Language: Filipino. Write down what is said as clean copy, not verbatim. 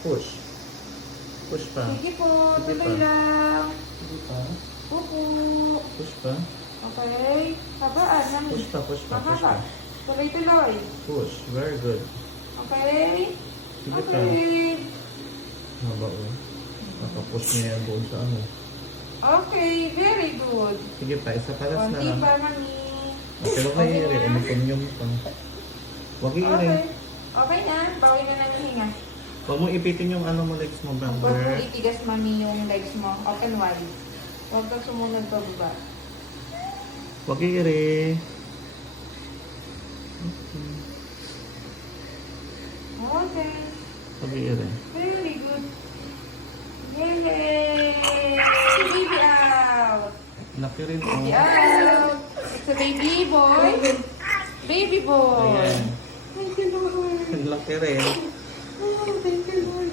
Push. Push pa. Sige po, Sige tuloy pa. lang. Sige pa. Opo. Push pa. Okay. Habaan lang. Push pa, push pa, push Mahaba. pa. Tuloy-tuloy. Push. Very good. Okay. Sige pa. Okay. Haba o. Nakapush niya yan doon sa ano. Okay, very good. Sige pa, isa palas na Konti lang. pa, mami. Okay, huwag na Okay i-iri. na. Umukunyong pa. Huwag i-iri. Okay. Okay na. Bawi na namin hinga. Huwag mo ipitin yung ano mo legs mo, Huwag mo brother. itigas, mami, yung legs mo. Open wide. Huwag kang sumunod pa baba. Huwag i-iri. Okay. Huwag i-iri. Very good. Yay! Baby out! Laki rin Baby oh. out! It's a baby boy. Baby boy. Ayan. Thank you, Lord. Laki rin. Oh, thank you, Lord.